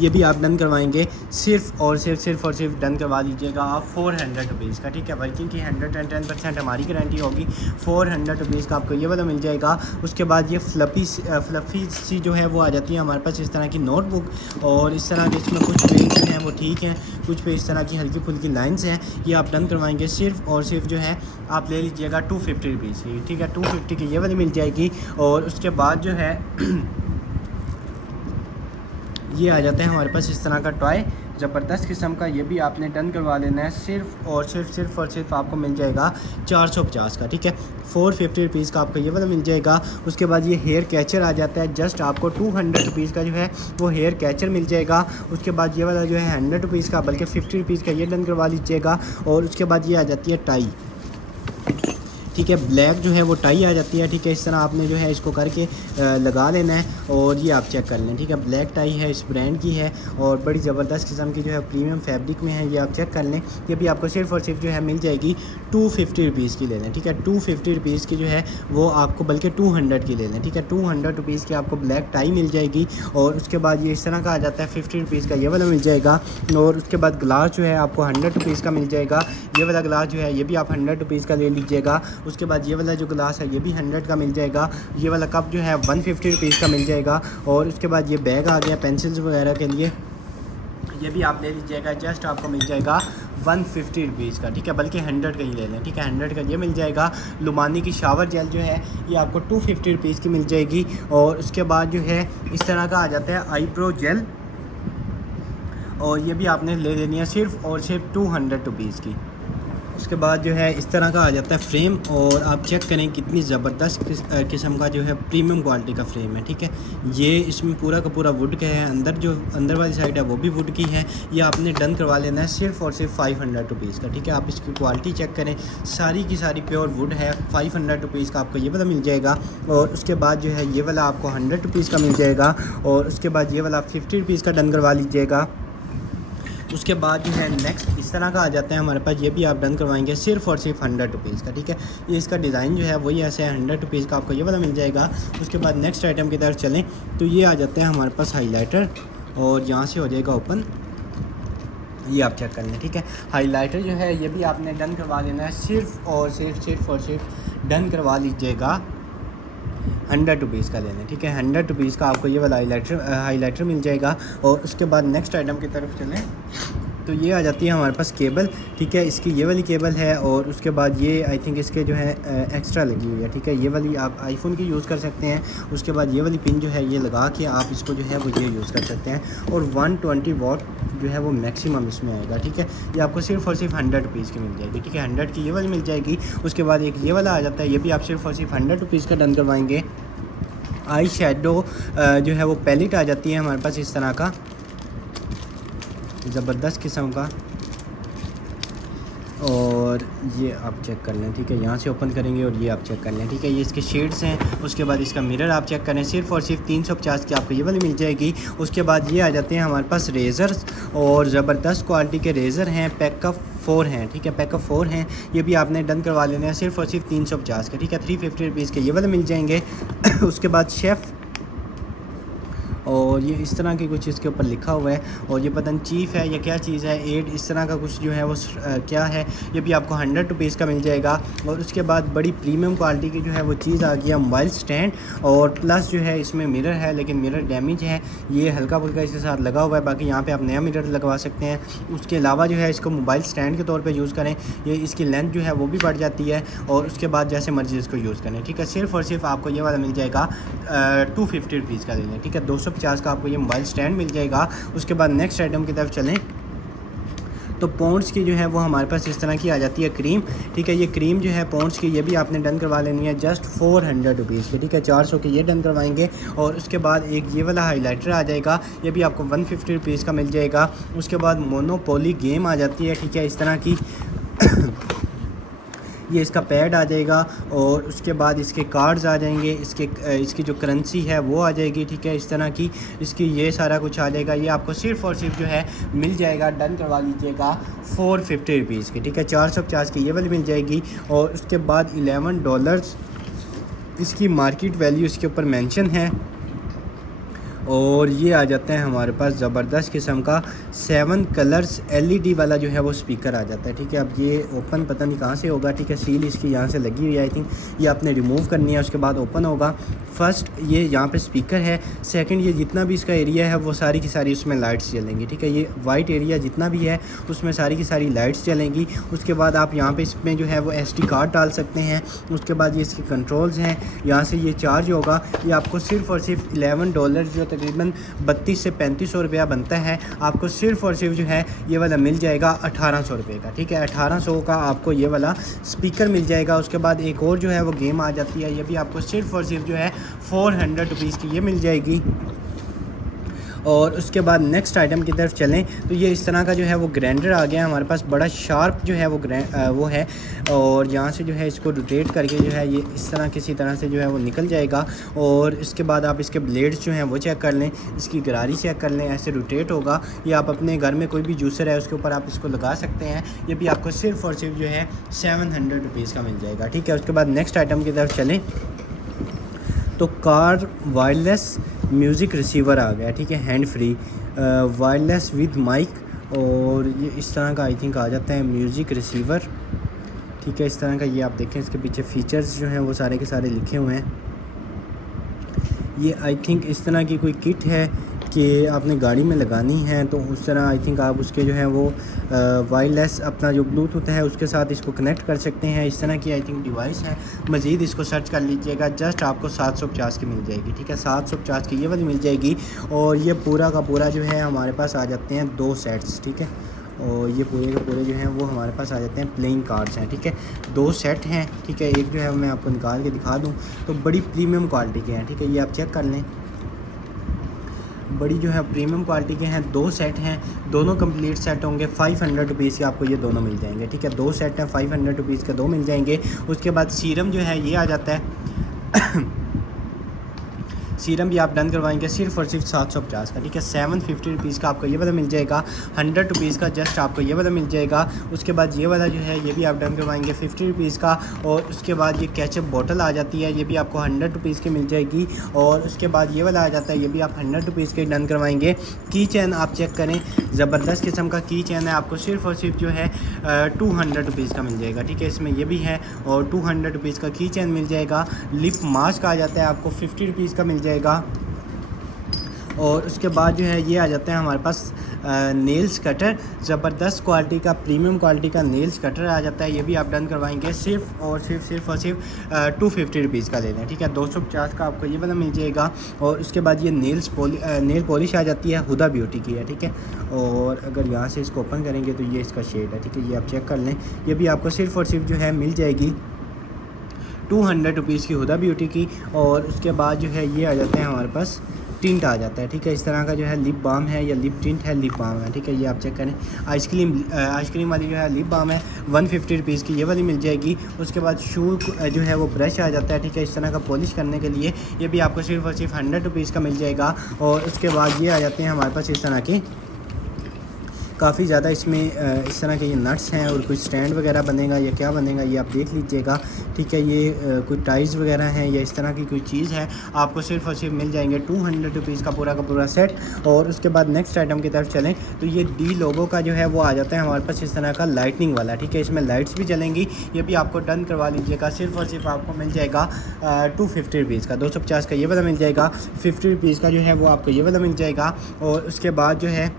ये भी आप डन करवाएंगे सिर्फ़ और सिर्फ डन करवा लीजिएगा आप 400 रुपीज़ का, ठीक है। वर्किंग की 110% हमारी गारंटी होगी। 400 रुपीज़ का आपको ये वाला मिल जाएगा। उसके बाद ये फ्लफ़ी सी जो है वो आ जाती है हमारे पास इस तरह की नोटबुक, और इस तरह के इसमें कुछ पेज हैं वो ठीक हैं, कुछ पे इस तरह की हल्की फुल्की लाइन्स हैं। ये आप डन करवाएंगे सिर्फ़ और सिर्फ जो है आप ले लीजिएगा 250 रुपीज़ की, ठीक है। 250 की ये वाली मिल जाएगी। और उसके बाद जो है ये आ जाता है हमारे पास इस तरह का टॉय, ज़बरदस्त किस्म का, ये भी आपने डन करवा लेना है। सिर्फ़ और सिर्फ आपको मिल जाएगा 450 का, ठीक है। 450 रुपीज़ का आपको ये वाला मिल जाएगा। उसके बाद ये हेयर कैचर आ जाता है, जस्ट आपको 200 रुपीज़ का जो है वो हेयर कैचर मिल जाएगा। उसके बाद ये वाला जो है 100 रुपीज़ का, बल्कि 50 रुपीज़ का ये डन करवा लीजिएगा। और उसके बाद ये आ जाती है टाई, ठीक है। ब्लैक जो है वो टाई आ जाती है, ठीक है। इस तरह आपने जो है इसको करके लगा लेना है और ये आप चेक कर लें, ठीक है। ब्लैक टाई है, इस ब्रांड की है और बड़ी ज़बरदस्त किस्म की जो है प्रीमियम फैब्रिक में है, ये आप चेक कर लें। ये भी आपको सिर्फ़ और सिर्फ जो है मिल जाएगी 250 रुपीज़ की ले लें, ठीक है। 250 रुपीज़ की जो है वो आपको बल्कि 200 की ले लें, ठीक है। 200 रुपीज़ की आपको ब्लैक टाई मिल जाएगी। और उसके बाद ये इस तरह का आ जाता है 50 रुपीज़ का ये वाला मिल जाएगा। और उसके बाद गिलास जो है आपको 100 रुपीज़ का मिल जाएगा। ये वाला गिलास जो है ये भी आप 100 रुपीज़ का ले लीजिएगा। उसके बाद ये वाला जो गिलास है ये भी 100 का मिल जाएगा। ये वाला कप जो है 150 रुपीज़ का मिल जाएगा। और उसके बाद ये बैग आ गया पेंसिल्स वगैरह के लिए, ये भी आप ले लीजिएगा, जस्ट आपको मिल जाएगा 150 रुपीज़ का, ठीक है। बल्कि 100 का ही ले लें, ठीक है। 100 का ये मिल जाएगा। लुमानी की शावर जेल जो है ये आपको 250 रुपीज़ की मिल जाएगी। और उसके बाद जो है इस तरह का आ जाता है आईब्रो जेल, और ये भी आपने ले लेनी है सिर्फ़ और सिर्फ 200 रुपीज़ की। उसके बाद जो है इस तरह का आ जाता है फ्रेम, और आप चेक करें कितनी ज़बरदस्त किस्म का जो है प्रीमियम क्वालिटी का फ्रेम है। ठीक है, ये इसमें पूरा का पूरा वुड का है, अंदर वाली साइड है वो भी वुड की है। ये आपने डन करवा लेना है सिर्फ़ और सिर्फ 500 रुपीज़ का। ठीक है, आप इसकी क्वालिटी चेक करें, सारी की सारी प्योर वुड है। 500 रुपीज़ का आपको ये वाला मिल जाएगा, और उसके बाद जो है ये वाला आपको 100 रुपीज़ का मिल जाएगा, और उसके बाद ये वाला आप 50 रुपीज़ का डन करवा लीजिएगा। उसके बाद जो है नेक्स्ट इस तरह का आ जाता है हमारे पास, ये भी आप डन करवाएंगे सिर्फ़ और सिर्फ 100 रुपीज़ का। ठीक है, ये इसका डिज़ाइन जो है वही ऐसे है, 100 रुपीज़ का आपको ये वाला मिल जाएगा। उसके बाद नेक्स्ट आइटम की तरफ चलें तो ये आ जाते हैं हमारे पास हाईलाइटर, और यहाँ से हो जाएगा ओपन, ये आप चेक कर लें। ठीक है, हाईलाइटर जो है ये भी आपने डन करवा लेना है, सिर्फ़ और सिर्फ डन करवा लीजिएगा 100 रुपीज़ का लेना है। ठीक है, 100 रुपीज़ का आपको ये वाला हाईलाइटर मिल जाएगा। और उसके बाद नेक्स्ट आइटम की तरफ चलें तो ये आ जाती है हमारे पास केबल। ठीक है, इसकी ये वाली केबल है, और उसके बाद ये आई थिंक इसके जो है एक्स्ट्रा लगी हुई है। ठीक है, ये वाली आप आईफोन की यूज़ कर सकते हैं। उसके बाद ये वाली पिन जो है ये लगा के आप इसको जो है वो ये यूज़ कर सकते हैं, और 120 वाट जो है वो मैक्सिमम इसमें आएगा। ठीक है, ये आपको सिर्फ़ और सिर्फ 100 रुपीज़ की मिल जाएगी। ठीक है, 100 की ये वाली मिल जाएगी। उसके बाद एक ये वाला आ जाता है, ये भी आप सिर्फ़ और सिर्फ 100 रुपीज़ का डन करवाएंगे। आई शेडो जो है वो पैलेट आ जाती है हमारे पास इस तरह का, ज़बरदस्त किस्म का, और ये आप चेक कर लें। ठीक है, यहाँ से ओपन करेंगे और ये आप चेक कर लें। ठीक है, ये इसके शेड्स हैं। उसके बाद इसका मिरर आप चेक करें, सिर्फ़ और सिर्फ 350 की आपको ये वाली मिल जाएगी। उसके बाद ये आ जाते हैं हमारे पास रेज़र्स, और ज़बरदस्त क्वालिटी के रेज़र हैं, पैकअप 4 हैं। ठीक है, पैकअप 4 हैं, ये भी आपने डन करवा लेना है सिर्फ़ और सिर्फ 350 के। ठीक है, 350 रुपीज़ के ये वाले मिल जाएंगे। उसके बाद शेफ़, और ये इस तरह की कुछ इसके ऊपर लिखा हुआ है, और ये पता नहीं चीफ़ है या क्या चीज़ है, एड इस तरह का कुछ जो है वो क्या है, ये भी आपको 100 रुपीज़ का मिल जाएगा। और उसके बाद बड़ी प्रीमियम क्वालिटी की जो है वो चीज़ आ गया, मोबाइल स्टैंड, और प्लस जो है इसमें मिरर है, लेकिन मिरर डैमेज है, ये हल्का फुल्का इसके साथ लगा हुआ है। बाकी यहाँ पर आप नया मिरर लगवा सकते हैं। उसके अलावा जो है इसको मोबाइल स्टैंड के तौर पर यूज़ करें, ये इसकी लेंथ जो है वो भी बढ़ जाती है, और उसके बाद जैसे मर्ज़ी इसको यूज़ करें। ठीक है, सिर्फ़ और सिर्फ आपको ये वाला मिल जाएगा 250 रुपीज़ का लेंगे। ठीक है, 250 का आपको ये मोबाइल स्टैंड मिल जाएगा। उसके बाद नेक्स्ट आइटम की तरफ चलें तो पॉन्ड्स की जो है वो हमारे पास इस तरह की आ जाती है क्रीम। ठीक है, ये क्रीम जो है पॉन्ड्स की, ये भी आपने डन करवा लेनी है जस्ट 400 रुपीज़ की। ठीक है, 400 के ये डन करवाएंगे। और उसके बाद एक ये वाला हाईलाइटर आ जाएगा, ये भी आपको 150 रुपीज़ का मिल जाएगा। उसके बाद मोनोपोली गेम आ जाती है। ठीक है, इस तरह की ये इसका पैड आ जाएगा, और उसके बाद इसके कार्ड्स आ जाएंगे, इसकी जो करेंसी है वो आ जाएगी। ठीक है, इस तरह की इसकी ये सारा कुछ आ जाएगा। ये आपको सिर्फ़ और सिर्फ जो है मिल जाएगा, डन करवा लीजिएगा 450 रुपीज़ की। ठीक है, 450 की ये वाली मिल जाएगी। और उसके बाद $11 इसकी मार्केट वैल्यू इसके ऊपर मेंशन है। और ये आ जाते हैं हमारे पास ज़बरदस्त किस्म का 7 कलर्स LED वाला जो है वो स्पीकर आ जाता है। ठीक है, अब ये ओपन पता नहीं कहाँ से होगा। ठीक है, सील इसकी यहाँ से लगी हुई है, आई थिंक ये आपने रिमूव करनी है, उसके बाद ओपन होगा। फर्स्ट ये यहाँ पे स्पीकर है, सेकंड ये जितना भी इसका एरिया है वो सारी की सारी उसमें लाइट्स जलेंगी। ठीक है, ये वाइट एरिया जितना भी है उसमें सारी की सारी लाइट्स जलेंगी। उसके बाद आप यहाँ पे इसमें जो है वो SD कार्ड डाल सकते हैं। उसके बाद ये इसके कंट्रोल्स हैं, यहाँ से ये चार्ज होगा। ये आपको सिर्फ़ और सिर्फ $11 जो तकरीबन 3200 से 3500 रुपया बनता है, आपको सिर्फ़ और सिर्फ जो है ये वाला मिल जाएगा 1800 रुपये का। ठीक है, 1800 का आपको ये वाला स्पीकर मिल जाएगा। उसके बाद एक और जो है वो गेम आ जाती है, ये भी आपको सिर्फ़ और सिर्फ जो है 400 रुपीज़ की ये मिल जाएगी। और उसके बाद नेक्स्ट आइटम की तरफ चलें तो ये इस तरह का जो है वो ग्राइंडर आ गया हमारे पास, बड़ा शार्प जो है वो है। और यहाँ से जो है इसको रोटेट करके जो है ये इस तरह किसी तरह से जो है वो निकल जाएगा। और इसके बाद आप इसके ब्लेड्स जो हैं वो चेक कर लें, इसकी गरारी चेक कर लें, ऐसे रोटेट होगा। ये आप अपने घर में कोई भी जूसर है उसके ऊपर आप इसको लगा सकते हैं। ये भी आपको सिर्फ़ और सिर्फ जो है 700 रुपीज़ का मिल जाएगा। ठीक है, उसके बाद नेक्स्ट आइटम की तरफ चलें तो कार वायरलेस म्यूज़िक रिसीवर आ गया। ठीक है, hand free wireless with mic, और ये इस तरह का आई थिंक आ जाता है म्यूज़िक रिसीवर। ठीक है, इस तरह का ये आप देखें, इसके पीछे फ़ीचर्स जो हैं वो सारे के सारे लिखे हुए हैं। ये आई थिंक इस तरह की कोई किट है कि आपने गाड़ी में लगानी है, तो उस तरह आई थिंक आप उसके जो है वो वायरलेस अपना जो ब्लूटूथ है उसके साथ इसको कनेक्ट कर सकते हैं। इस तरह की आई थिंक डिवाइस है। मज़ीद इसको सर्च कर लीजिएगा, जस्ट आपको 750 की मिल जाएगी। ठीक है, 750 की ये वाली मिल जाएगी। और ये पूरा का पूरा जो है हमारे पास आ जाते हैं 2 सेट्स। ठीक है, और ये पूरे के पूरे जो हैं वो हमारे पास आ जाते हैं प्लेइंग कार्ड्स हैं, ठीक है। 2 सेट हैं, ठीक है। एक जो है मैं आपको निकाल के दिखा दूँ तो बड़ी प्रीमियम क्वालिटी के हैं, ठीक है। ये आप चेक कर लें, बड़ी जो है प्रीमियम क्वालिटी के हैं। 2 सेट हैं, दोनों कंप्लीट सेट होंगे। 500 रुपीज़ के आपको ये दोनों मिल जाएंगे, ठीक है। 2 सेट हैं, 500 रुपीज़ के 2 मिल जाएंगे। उसके बाद सीरम जो है ये आ जाता है सीरम भी आप डन करवाएंगे सिर्फ और सिर्फ 750 का, ठीक है। 750 रुपीज़ का आपको ये वाला मिल जाएगा। 100 रुपीज़ का जस्ट आपको ये वाला मिल जाएगा। उसके बाद ये वाला जो है ये भी आप डन करवाएंगे 50 रुपीज़ का। और उसके बाद ये केचप बोतल आ जाती है, ये भी आपको 100 रुपीज़ की मिल जाएगी। और उसके बाद ये वाला आ जाता है, ये भी आप 100 रुपीज़ के डन करवाएंगे। की चैन आप चेक करें, ज़बरदस्त किस्म का की चैन है, आपको सिर्फ और सिर्फ जो है 200 रुपीज़ का मिल जाएगा, ठीक है। इसमें ये भी है और 200 रुपीज़ का की चैन मिल जाएगा। लिप मास्क आ जाता है, आपको 50 रुपीज़ का मिल जाएगा। और उसके बाद जो है ये आ जाता है हमारे पास नेल्स कटर, ज़बरदस्त क्वालिटी का प्रीमियम क्वालिटी का नेल्स कटर आ जाता है। ये भी आप डन करवाएंगे सिर्फ और सिर्फ 250 रुपीज़ का ले लें, ठीक है। 250 का आपको ये वाला मिल जाएगा। और उसके बाद ये नेल पॉलिश आ जाती है, हुदा ब्यूटी की है, ठीक है। और अगर यहाँ से इसको ओपन करेंगे तो ये इसका शेड है, ठीक है। ये आप चेक कर लें, ये भी आपको सिर्फ और सिर्फ जो है मिल जाएगी 200 रुपीज़ की हुदा ब्यूटी की। और उसके बाद जो है ये आ जाते हैं हमारे पास टिंट आ जाता है, ठीक है। इस तरह का जो है लिप बाम है या लिप टिंट है, लिप बाम है, ठीक है। ये आप चेक करें। आइसक्रीम वाली जो है लिप बाम है 150 रुपीज़ की, ये वाली मिल जाएगी। उसके बाद शू जो है वो ब्रश आ जाता है, ठीक है, इस तरह का पॉलिश करने के लिए। ये भी आपको सिर्फ और सिर्फ 100 रुपीज़ का मिल जाएगा। और उसके बाद ये आ जाते हैं हमारे पास इस तरह के काफ़ी ज़्यादा इसमें इस तरह के ये नट्स हैं और कुछ स्टैंड वगैरह बनेगा या क्या बनेगा ये आप देख लीजिएगा, ठीक है। ये कुछ टाइल्स वगैरह हैं या इस तरह की कोई चीज़ है, आपको सिर्फ और सिर्फ मिल जाएंगे 200 रुपीज़ का पूरा सेट। और उसके बाद नेक्स्ट आइटम की तरफ चलें तो ये डी लोगो का जो है वो आ जाता है हमारे पास इस तरह का लाइटनिंग वाला, ठीक है। इसमें लाइट्स भी जलेंगी, ये भी आपको डन करवा लीजिएगा। सिर्फ और सिर्फ आपको मिल जाएगा 250 रुपीज़ का। 250 का ये वाला मिल जाएगा। 50 रुपीज़ का जो है वो आपको ये वाला मिल जाएगा। और उसके बाद जो है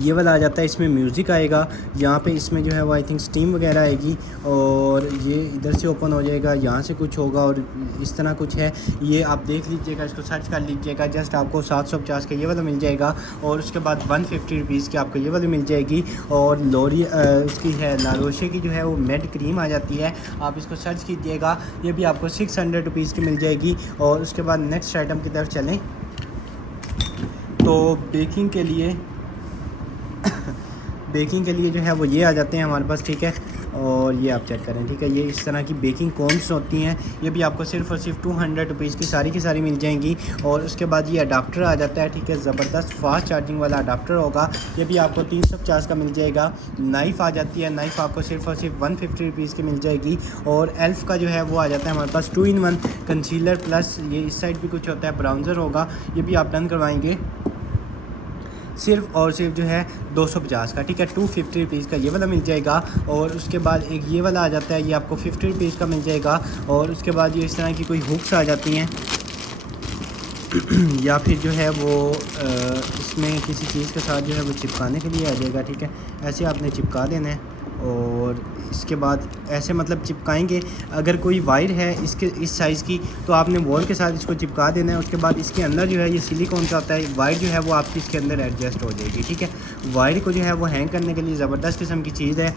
ये वाला आ जाता है, इसमें म्यूज़िक आएगा, यहाँ पे इसमें जो है वो आई थिंक स्टीम वगैरह आएगी। और ये इधर से ओपन हो जाएगा, यहाँ से कुछ होगा और इस तरह कुछ है, ये आप देख लीजिएगा, इसको सर्च कर लीजिएगा। जस्ट आपको 750 का ये वाला मिल जाएगा। और उसके बाद 150 रुपीज़ की आपको ये वाली मिल जाएगी। और लोरी इसकी है लारोशे की जो है वो मेड क्रीम आ जाती है, आप इसको सर्च कीजिएगा, ये भी आपको 600 रुपीज़ की मिल जाएगी। और उसके बाद नेक्स्ट आइटम की तरफ चलें तो बेकिंग के लिए जो है वो ये आ जाते हैं हमारे पास, ठीक है। और ये आप चेक करें, ठीक है। ये इस तरह की बेकिंग कोन्स होती हैं, ये भी आपको सिर्फ और सिर्फ 200 रुपीज़ की सारी मिल जाएंगी। और उसके बाद ये अडाप्टर आ जाता है, ठीक है, ज़बरदस्त फास्ट चार्जिंग वाला अडाप्टर होगा, ये भी आपको 350 का मिल जाएगा। नाइफ़ आ जाती है, नाइफ़ आपको सिर्फ और सिर्फ 150 रुपीज़ की मिल जाएगी। और एल्फ का जो है वो आ जाता है हमारे पास 2-in-1 कंसीलर प्लस ये इस साइड भी कुछ होता है, ब्राउज़र होगा, ये भी आप डन करवाएंगे सिर्फ और सिर्फ जो है 250 का, ठीक है। 250 रुपीज़ का ये वाला मिल जाएगा। और उसके बाद एक ये वाला आ जाता है, ये आपको 50 रुपीज़ का मिल जाएगा। और उसके बाद ये इस तरह की कोई हुक्स आ जाती हैं या फिर जो है वो इसमें किसी चीज़ के साथ जो है वो चिपकाने के लिए आ जाएगा, ठीक है। ऐसे आपने चिपका देना है और इसके बाद ऐसे मतलब चिपकाएंगे। अगर कोई वायर है इसके इस साइज़ की तो आपने वॉल के साथ इसको चिपका देना है। उसके बाद इसके अंदर जो है ये सिलिकॉन का होता है, वायर जो है वो आपकी इसके अंदर एडजस्ट हो जाएगी, ठीक है। वायर को जो है वो हैंग करने के लिए ज़बरदस्त किस्म की चीज़ है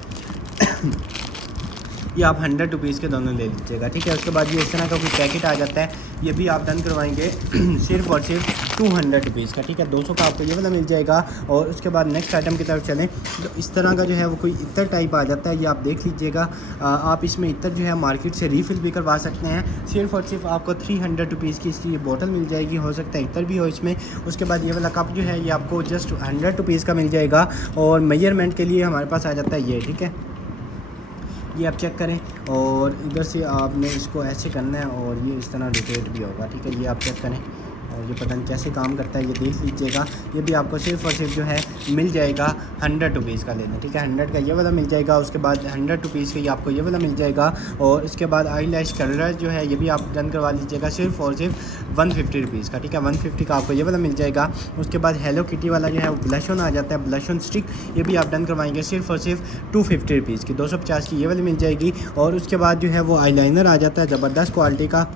ये आप 100 रुपीज़ के दोनों ले लीजिएगा, ठीक है। उसके बाद ये इस तरह का कोई पैकेट आ जाता है, ये भी आप डन करवाएंगे सिर्फ और सिर्फ 200 रुपीज़ का, ठीक है। 200 का आपको ये वाला मिल जाएगा। और उसके बाद नेक्स्ट आइटम की तरफ चलें तो इस तरह का जो है वो कोई इत्र टाइप आ जाता है, ये आप देख लीजिएगा। आप इसमें इत्र जो है मार्केट से रीफ़िल भी करवा सकते हैं। सिर्फ और सिर्फ आपको 300 रुपीज़ की इसकी बोतल मिल जाएगी, हो सकता है इत्र भी हो इसमें। उसके बाद ये वाला कप जो है ये आपको जस्ट 100 रुपीज़ का मिल जाएगा। और मेजरमेंट के लिए हमारे पास आ जाता है ये, ठीक है। ये आप चेक करें और इधर से आपने इसको ऐसे करना है और ये इस तरह रोटेट भी होगा, ठीक है। ये आप चेक करें और ये पता नहीं कैसे काम करता है, ये देख लीजिएगा। ये भी आपको सिर्फ और सिर्फ जो है मिल जाएगा 100 रुपीज़ का लेना, ठीक है। 100 का ये वाला मिल जाएगा। उसके बाद 100 रुपीज़ का ये आपको ये वाला मिल जाएगा। और उसके बाद आई लैश कलर जो है ये भी आप डन करवा लीजिएगा सिर्फ और सिर्फ 150 रुपीज़ का, ठीक है। 150 का आपको ये वाला मिल जाएगा। उसके बाद हेलो किटी वाला जो है वो ब्लश ऑन आ जाता है, ब्लश ऑन स्टिक, ये भी आप डन करवाएंगे सिर्फ और सिर्फ 250 रुपीज़ की। 250 की ये वाली मिल जाएगी। और उसके बाद जो है वो आई लाइनर आ जाता है ज़बरदस्त क्वालिटी का,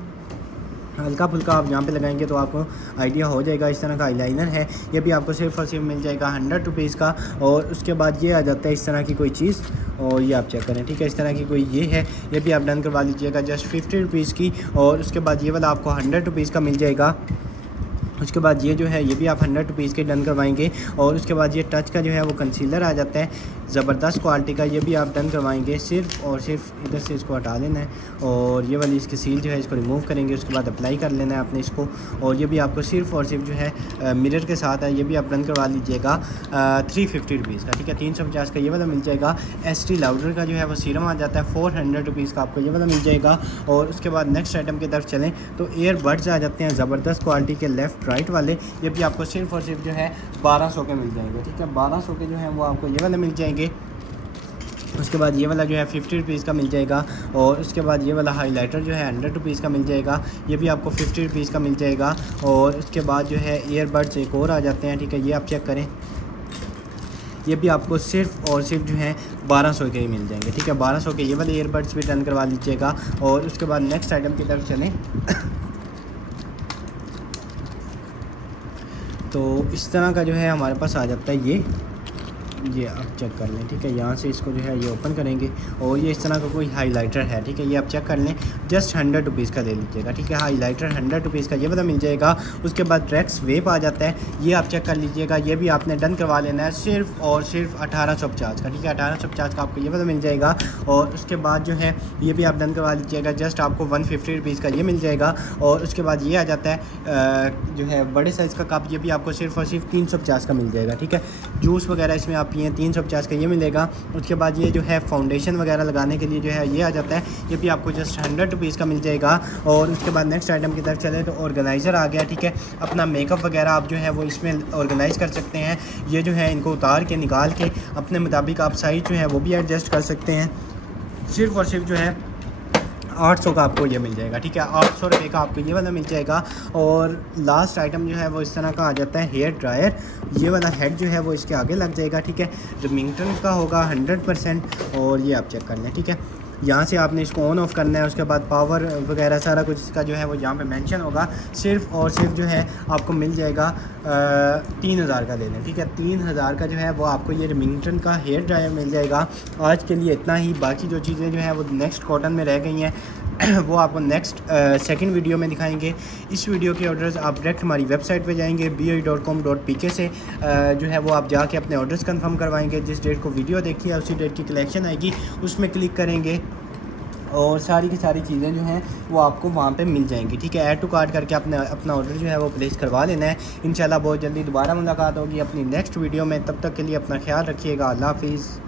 हल्का फुल्का आप यहाँ पे लगाएंगे तो आपको आइडिया हो जाएगा। इस तरह का आईलाइनर है, ये भी आपको सिर्फ़ और सिर्फ मिल जाएगा 100 रुपीज़ का। और उसके बाद ये आ जाता है इस तरह की कोई चीज़, और ये आप चेक करें, ठीक है। इस तरह की कोई ये है, ये भी आप डन करवा लीजिएगा जस्ट 50 रुपीज़ की। और उसके बाद ये वाला आपको 100 रुपीज़ का मिल जाएगा। उसके बाद ये जो है ये भी आप 100 रुपीज़ के डन करवाएंगे। और उसके बाद ये टच का जो है वो कंसीलर आ जाता है ज़बरदस्त क्वालिटी का, ये भी आप डन करवाएंगे। सिर्फ और सिर्फ इधर से इसको हटा लेना है और ये वाली इसकी सील जो है इसको रिमूव करेंगे। उसके बाद अप्लाई कर लेना है आपने इसको। और ये भी आपको सिर्फ और सिर्फ जो है मिरर के साथ है, ये भी आप डन करवा लीजिएगा 350 रुपीज़ का, ठीक है। 350 का ये वाला मिल जाएगा। ST लाउडर का जो है वो सीरम आ जाता है 400 रुपीज़ का, आपको ये वाला मिल जाएगा। और उसके बाद नेक्स्ट आइटम की तरफ चलें तो ईयरबड्स आ जाते हैं ज़बरदस्त क्वालिटी के लेफ़्ट राइट वाले, ये भी आपको सिर्फ और सिर्फ जो है 1200 के मिल जाएंगे, ठीक है। 1200 के जो है वो आपको ये वाले मिल जाएंगे। उसके बाद ये वाला जो है 50 रुपीज़ का मिल जाएगा। और उसके बाद ये वाला हाइलाइटर जो है 100 रुपीज़ का मिल जाएगा, ये भी आपको 50 रुपीज़ का मिल जाएगा। और उसके बाद जो है ईयरबड्स एक और आ जाते हैं, ठीक है, ये आप चेक करें, ये भी आपको सिर्फ और सिर्फ जो है 1200 के ही मिल जाएंगे, ठीक है। 1200 के ये वाले ईयरबड्स भी डन करवा लीजिएगा। और उसके बाद नेक्स्ट आइटम की तरफ चलें तो इस तरह का जो है हमारे पास आ जाता है ये आप चेक कर लें, ठीक है। यहाँ से इसको जो है ये ओपन करेंगे और ये इस तरह का कोई हाइलाइटर है, ठीक है, ये आप चेक कर लें जस्ट 100 रुपीज़ का ले लीजिएगा, ठीक है। हाइलाइटर 100 रुपीज़ का ये वाला मिल जाएगा। उसके बाद रेक्स वेप आ जाता है, ये आप चेक कर लीजिएगा, ये भी आपने डन करवा लेना है सिर्फ और सिर्फ 1850 का, ठीक है। 1850 का आपको ये वाला मिल जाएगा। और उसके बाद जो है ये भी आप डन करवा लीजिएगा, जस्ट आपको 150 रुपीज़ का ये मिल जाएगा। और उसके बाद ये आ जाता है जो है बड़े साइज़ का कप, ये भी आपको सिर्फ और सिर्फ 350 का मिल जाएगा, ठीक है। जूस वगैरह इसमें आप पिए 350 का ये मिलेगा। उसके बाद ये जो है फाउंडेशन वगैरह लगाने के लिए जो है ये आ जाता है, ये भी आपको जस्ट 100 रुपीज़ का मिल जाएगा। और उसके बाद नेक्स्ट आइटम की तरफ चले तो ऑर्गेनाइज़र आ गया, ठीक है। अपना मेकअप वगैरह आप जो है वो इसमें ऑर्गेनाइज़ कर सकते हैं। ये जो है इनको उतार के निकाल के अपने मुताबिक आप साइज़ जो है वो भी एडजस्ट कर सकते हैं। सिर्फ और सिर्फ जो है 800 का आपको ये मिल जाएगा, ठीक है। 800 रुपये का आपको ये वाला मिल जाएगा। और लास्ट आइटम जो है वो इस तरह का आ जाता है हेयर ड्रायर, ये वाला हेड जो है वो इसके आगे लग जाएगा, ठीक है। रिमिंगटन का होगा 100%। और ये आप चेक कर लें, ठीक है। यहाँ से आपने इसको ऑन ऑफ करना है। उसके बाद पावर वगैरह सारा कुछ इसका जो है वो यहाँ पे मेंशन होगा। सिर्फ और सिर्फ जो है आपको मिल जाएगा 3000 का ले लें, ठीक है। 3000 का जो है वो आपको ये रिमिंगटन का हेयर ड्रायर मिल जाएगा। आज के लिए इतना ही, बाकी जो चीज़ें जो हैं वो नेक्स्ट कॉटन में रह गई हैं वो आपको नेक्स्ट सेकंड वीडियो में दिखाएंगे। इस वीडियो के ऑर्डर्स आप डायरेक्ट हमारी वेबसाइट पे जाएंगे BOE.com.pk से जो है वो आप जाके अपने ऑर्डर्स कंफर्म करवाएंगे। जिस डेट को वीडियो देखी है उसी डेट की कलेक्शन आएगी, उसमें क्लिक करेंगे और सारी की सारी चीज़ें जो हैं वो आपको वहाँ पे मिल जाएंगी, ठीक है। ऐड टू कार्ट करके अपना ऑर्डर जो है वो प्लेस करवा लेना है। इंशाल्लाह बहुत जल्दी दोबारा मुलाकात होगी अपनी नेक्स्ट वीडियो में। तब तक के लिए अपना ख्याल रखिएगा। अल्लाह हाफिज़।